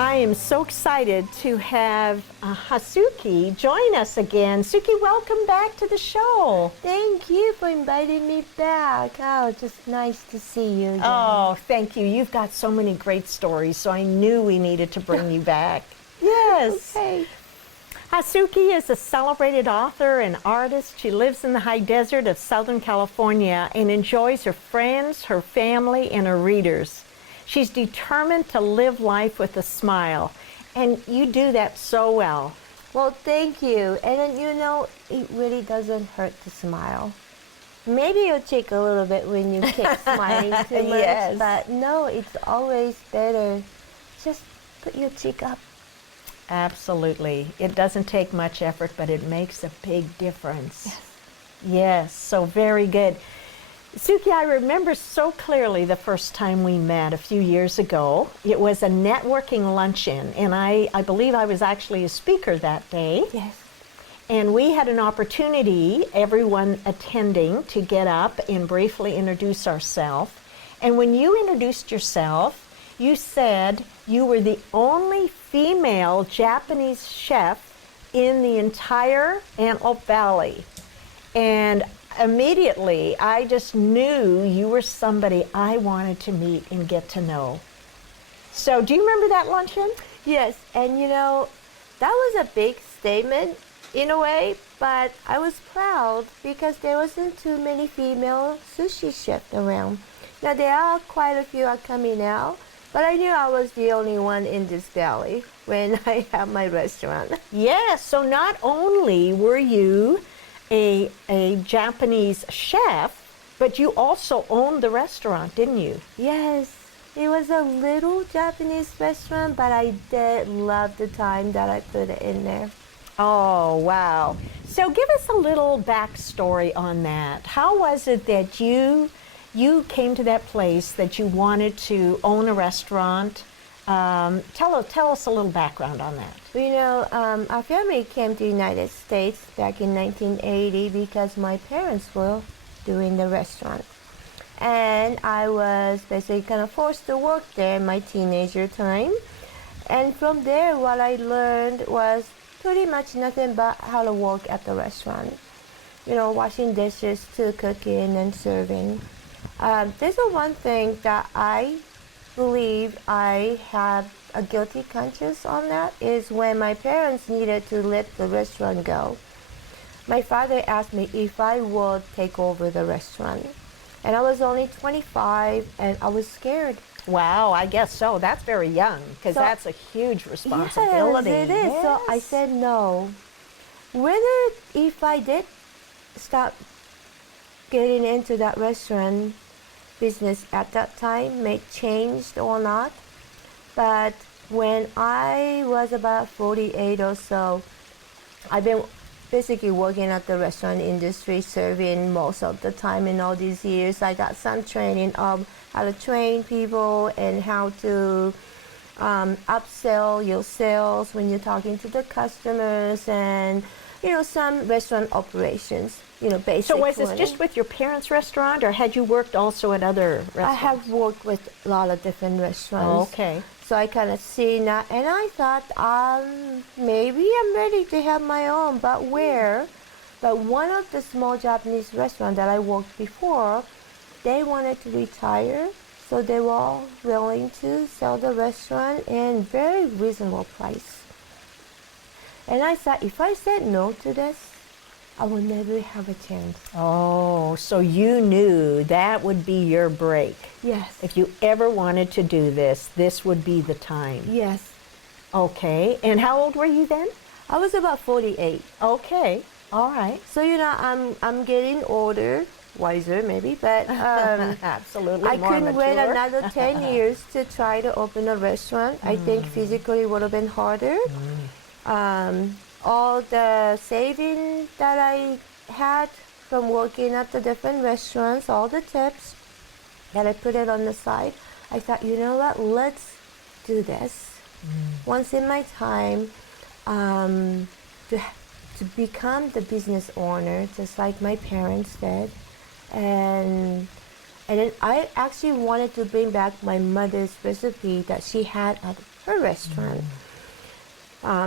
I am so excited to have Hatsuki join us again. Suki, welcome back to the show. Thank you for inviting me back. Oh, just nice to see you again. Oh, thank you. You've got so many great stories, so I knew we needed to bring you back. Yes. Okay. Hatsuki is a celebrated author and artist. She lives in the high desert of Southern California and enjoys her friends, her family, and her readers. She's determined to live life with a smile, and you do that so well. Well, thank you. And then, you know, it really doesn't hurt to smile. Maybe you'll cheek a little bit when you keep smiling too much, Yes. but no, it's always better. Just put your cheek up. Absolutely. It doesn't take much effort, but it makes a big difference. Yes. Yes, so very good. Suki, I remember so clearly the first time we met a few years ago. It was a networking luncheon, and I believe I was actually a speaker that day. Yes. And we had an opportunity, everyone attending, to get up and briefly introduce ourselves. And when you introduced yourself, you said you were the only female Japanese chef in the entire Antelope Valley. And immediately, I just knew you were somebody I wanted to meet and get to know. So, do you remember that luncheon? Yes, and you know, that was a big statement in a way, but I was proud because there wasn't too many female sushi chefs around. Now, there are quite a few are coming out, but I knew I was the only one in this valley when I had my restaurant. Yes, so not only were you a Japanese chef, but you also owned the restaurant, didn't you? Yes, it was a little Japanese restaurant, but I did love the time that I put it in there. Oh, wow. So give us a little backstory on that. How was it that you came to that place that you wanted to own a restaurant? Tell us a little background on that. You know, our family came to the United States back in 1980 because my parents were doing the restaurant. And I was basically kind of forced to work there in my teenager time. And from there, what I learned was pretty much nothing but how to work at the restaurant. You know, washing dishes to cooking and serving. There's one thing that I believe I have a guilty conscience on, that is when my parents needed to let the restaurant go. My father asked me if I would take over the restaurant. And I was only 25 and I was scared. Wow, I guess so. That's very young, because that's a huge responsibility. Yes, it is. Yes. So I said no. Whether if I did stop getting into that restaurant business at that time may changed or not, but when I was about 48 or so, I've been basically working at the restaurant industry, serving most of the time in all these years. I got some training of how to train people and how to upsell your sales when you're talking to the customers, and you know, some restaurant operations, you know, basic. So was this just with your parents' restaurant, or had you worked also at other restaurants? I have worked with a lot of different restaurants. Oh, okay. So I kind of seen that, and I thought, maybe I'm ready to have my own, but where? But one of the small Japanese restaurants that I worked before, they wanted to retire, so they were all willing to sell the restaurant in very reasonable price. And I thought, if I said no to this, I will never have a chance. Oh, so you knew that would be your break. Yes. If you ever wanted to do this, this would be the time. Yes. Okay, and how old were you then? I was about 48. Okay, all right. So, you know, I'm getting older, wiser maybe, but Absolutely. I more couldn't wait mature. another 10 years to try to open a restaurant. I think physically would have been harder. All the saving that I had from working at the different restaurants, all the tips that I put it on the side, I thought, you know what, let's do this. Once in my time, to become the business owner, just like my parents did. And then I actually wanted to bring back my mother's recipe that she had at her restaurant.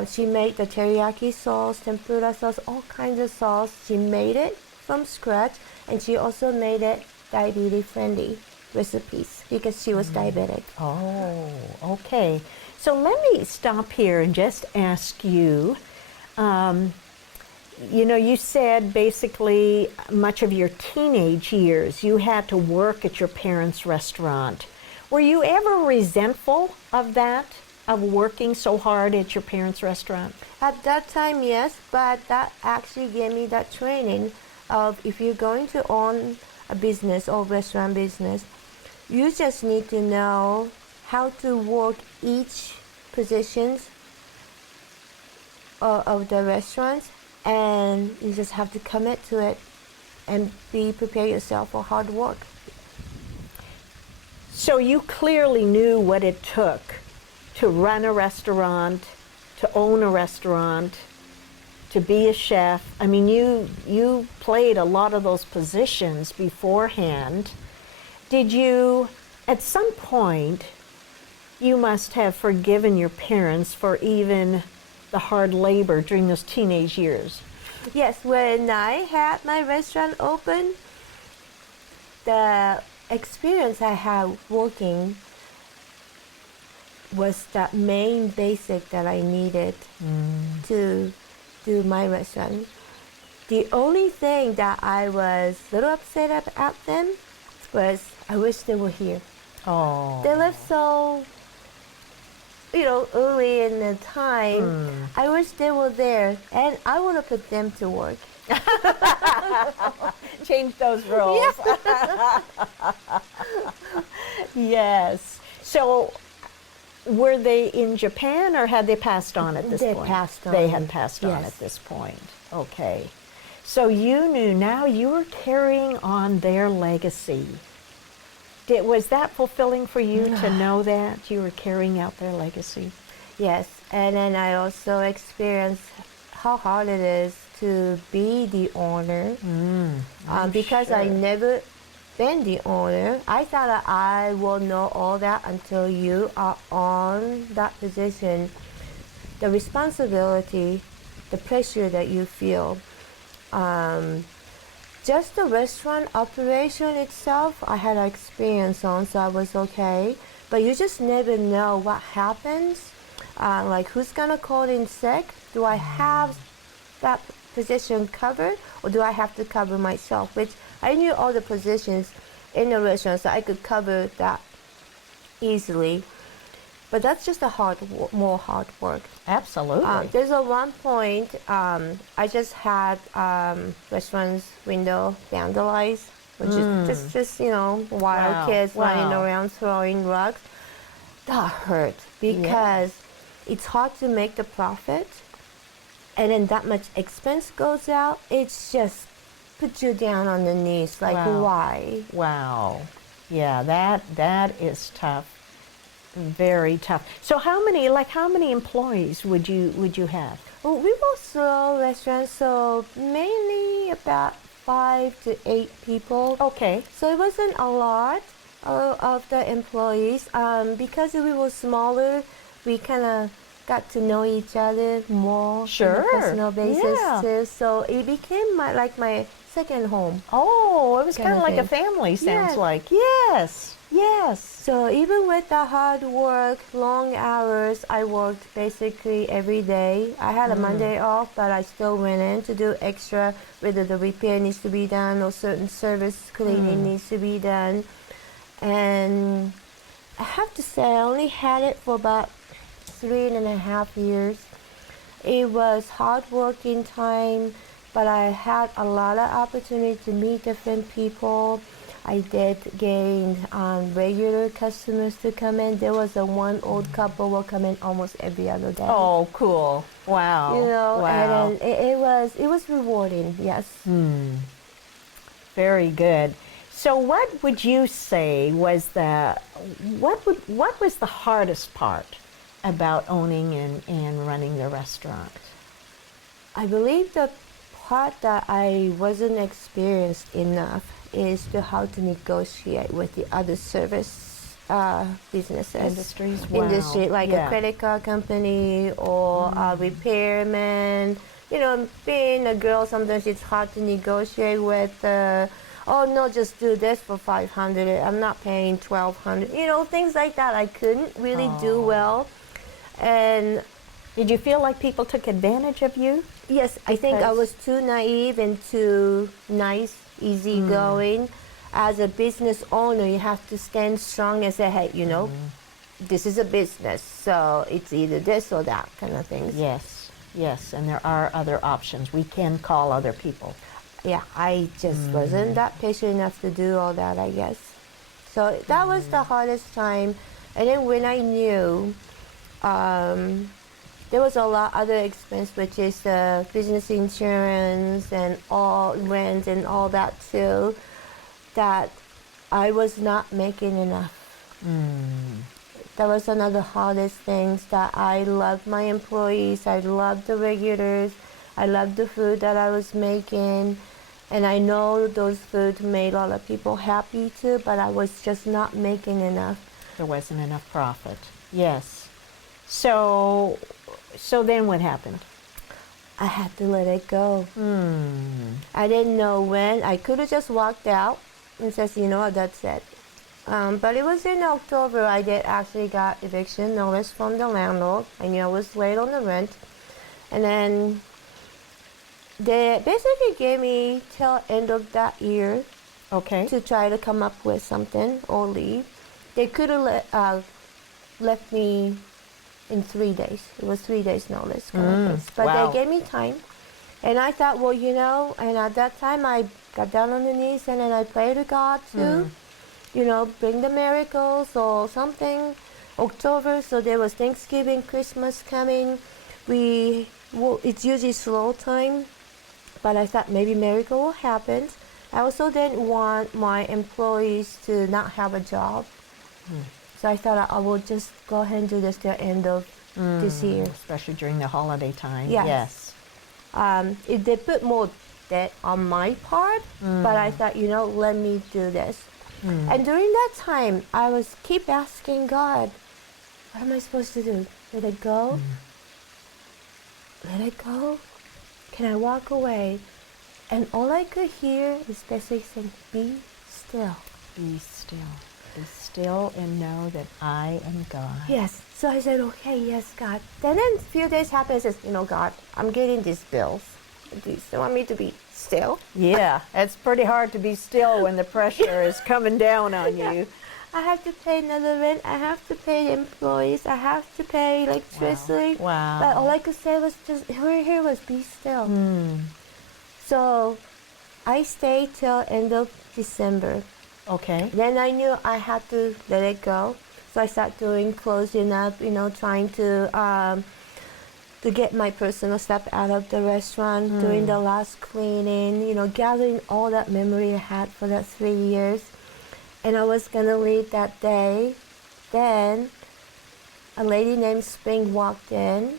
She made the teriyaki sauce, tempura sauce, all kinds of sauce. She made it from scratch, and she also made it diabetes friendly recipes because she was diabetic. Oh, okay. So let me stop here and just ask you, you know, you said basically much of your teenage years you had to work at your parents' restaurant. Were you ever resentful of that, of working so hard at your parents' restaurant? At that time, yes, but that actually gave me that training of if you're going to own a business or restaurant business, you just need to know how to work each positions of the restaurants, and you just have to commit to it and prepare yourself for hard work. So you clearly knew what it took to run a restaurant, to own a restaurant, to be a chef. I mean, you played a lot of those positions beforehand. Did you, at some point, you must have forgiven your parents for even the hard labor during those teenage years? Yes, when I had my restaurant open, the experience I had working was that main basic that I needed to do my restaurant. The only thing that I was a little upset at them was I wish they were here. Oh. They left so, early in the time. I wish they were there, and I would have put them to work. Change those roles. Yes. So, were they in Japan, or had they passed on at this They point? passed on. They had passed on Yes. at this point. Okay. So you knew now you were carrying on their legacy. Was that fulfilling for you to know that you were carrying out their legacy? Yes, and then I also experienced how hard it is to be the owner. Because I never been the owner, I thought that I will know all that until you are on that position. The responsibility, the pressure that you feel. Just the restaurant operation itself, I had experience on, so I was okay. But you just never know what happens. Like who's gonna call in sick? Do I have that position covered, or do I have to cover myself? Which I knew all the positions in the restaurant, so I could cover that easily. But that's just more hard work. Absolutely. There's a one point I just had restaurants window vandalized, which is just wild Wow. kids running Wow. around throwing rocks. That hurt because it's hard to make the profit, and then that much expense goes out. It's just put you down on the knees. Like Wow. why? Wow. Yeah, that is tough. Very tough. So how many employees would you have? Well, we were small restaurants, so mainly about 5 to 8 people. Okay. So it wasn't a lot of the employees. Because we were smaller, we kind of got to know each other more Sure. on a personal basis Yeah. too. So it became my second home. Oh, it was kind Kinda of like a thing. family, sounds Yes. like. Yes. Yes. So even with the hard work, long hours, I worked basically every day. I had a Monday off, but I still went in to do extra, whether the repair needs to be done or certain service cleaning needs to be done. And I have to say, I only had it for about 3.5 years. It was hard working time, but I had a lot of opportunity to meet different people. I did gain regular customers to come in. There was one old couple will come in almost every other day. Oh, cool. Wow. Wow. And then it was rewarding. Yes. Very good. So what would you say was what was the hardest part about owning and running the restaurant? I believe the part that I wasn't experienced enough is to how to negotiate with the other service businesses. Industries? Wow. Industry, like Yeah. a credit card company or a repairman. You know, being a girl, sometimes it's hard to negotiate with. Oh no, just do this for 500. I'm not paying 1,200. You know, things like that. I couldn't really do well, and Did you feel like people took advantage of you? yes, I think I Because- was too naive and too nice, easygoing. As a business owner, you have to stand strong and say, hey, you know, this is a business, so it's either this or that kind of things. Yes, yes, and there are other options. We can call other people. Yeah, I just wasn't that patient enough to do all that, I guess. So that was the hardest time. And then when I knew, there was a lot other expense, which is business insurance and all rent and all that too, that I was not making enough. That was another hardest things that I loved my employees, I loved the regulars, I loved the food that I was making, and I know those foods made a lot of people happy too, but I was just not making enough. There wasn't enough profit. Yes. So then what happened? I had to let it go. I didn't know when. I could have just walked out and says, you know what, that's it. But it was in October I did actually got eviction notice from the landlord. I knew I was late on the rent. And then they basically gave me till end of that year Okay. to try to come up with something or leave. They could have left me in 3 days. It was 3 days notice kind of things. But wow. they gave me time. And I thought, well, you know, and at that time I got down on the knees and then I prayed to God to, you know, bring the miracles or something. October, so there was Thanksgiving, Christmas coming. It's usually slow time, but I thought maybe miracle will happen. I also didn't want my employees to not have a job. So I thought I will just go ahead and do this till end of this year. Especially during the holiday time. Yes. If they put more debt on my part, but I thought, you know, let me do this. And during that time, I was keep asking God, what am I supposed to do? Let it go? Let it go? Can I walk away? And all I could hear is basically saying, be still. Be still. Be still and know that I am God. Yes. So I said, okay, yes, God. Then a few days happened. I said, you know, God, I'm getting these bills. Do you still want me to be still? Yeah, it's pretty hard to be still when the pressure is coming down on you. I have to pay another rent. I have to pay employees. I have to pay electricity. Wow. But all I could say was just, here was be still. So I stayed till end of December. Okay. Then I knew I had to let it go. So I started doing closing up, you know, trying to get my personal stuff out of the restaurant, doing the last cleaning, you know, gathering all that memory I had for that 3 years. And I was going to leave that day. Then a lady named Spring walked in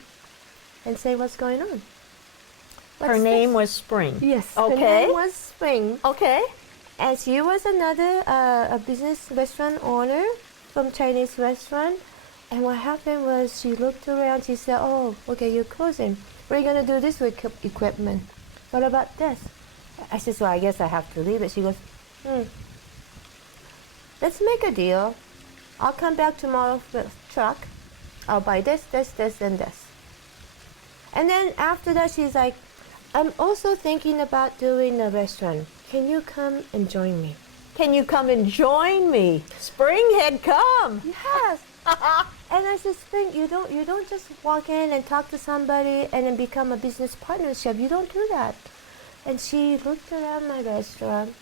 and said, what's going on? Her name was Spring. Yes. Okay. Her name was Spring. Okay. And she was another a business restaurant owner from Chinese restaurant. And what happened was she looked around. She said, oh, okay, you're closing. What are you going to do this with equipment? What about this? I said, well, I guess I have to leave it. She goes, let's make a deal. I'll come back tomorrow with a truck. I'll buy this, this, this, and this. And then after that, she's like, I'm also thinking about doing a restaurant. Can you come and join me? Can you come and join me? Spring had come. Yes. And I said, Spring, you don't just walk in and talk to somebody and then become a business partnership. You don't do that. And she looked around my restaurant.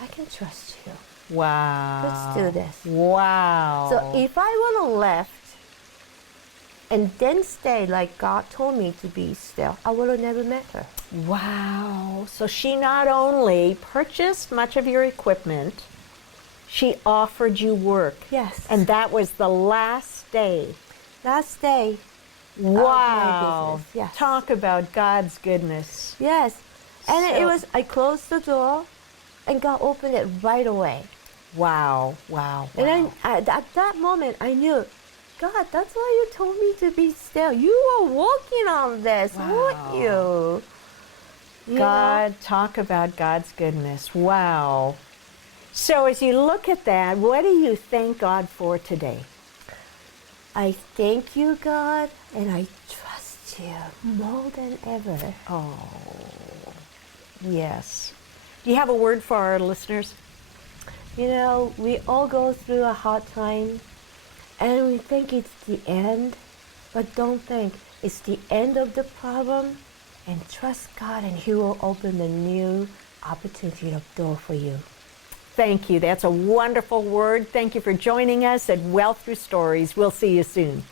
I can trust you. Wow. Let's do this. Wow. So if I would have left and then stayed like God told me to be still, I would have never met her. Wow. So she not only purchased much of your equipment, she offered you work. Yes. And that was the last day. Last day. Wow. business, yes. Talk about God's goodness. Yes. And So- it was, I closed the door and God opened it right away. Wow, wow, And wow. then at that moment, I knew, God, that's why you told me to be still. You were working on this, weren't you? You know? God, talk about God's goodness. Wow. So as you look at that, what do you thank God for today? I thank you, God, and I trust you more than ever. Oh, yes. Do you have a word for our listeners? You know, we all go through a hard time, and we think it's the end, but don't think it's the end of the problem, and trust God, and He will open the new opportunity of door for you. Thank you. That's a wonderful word. Thank you for joining us at Wealth Through Stories. We'll see you soon.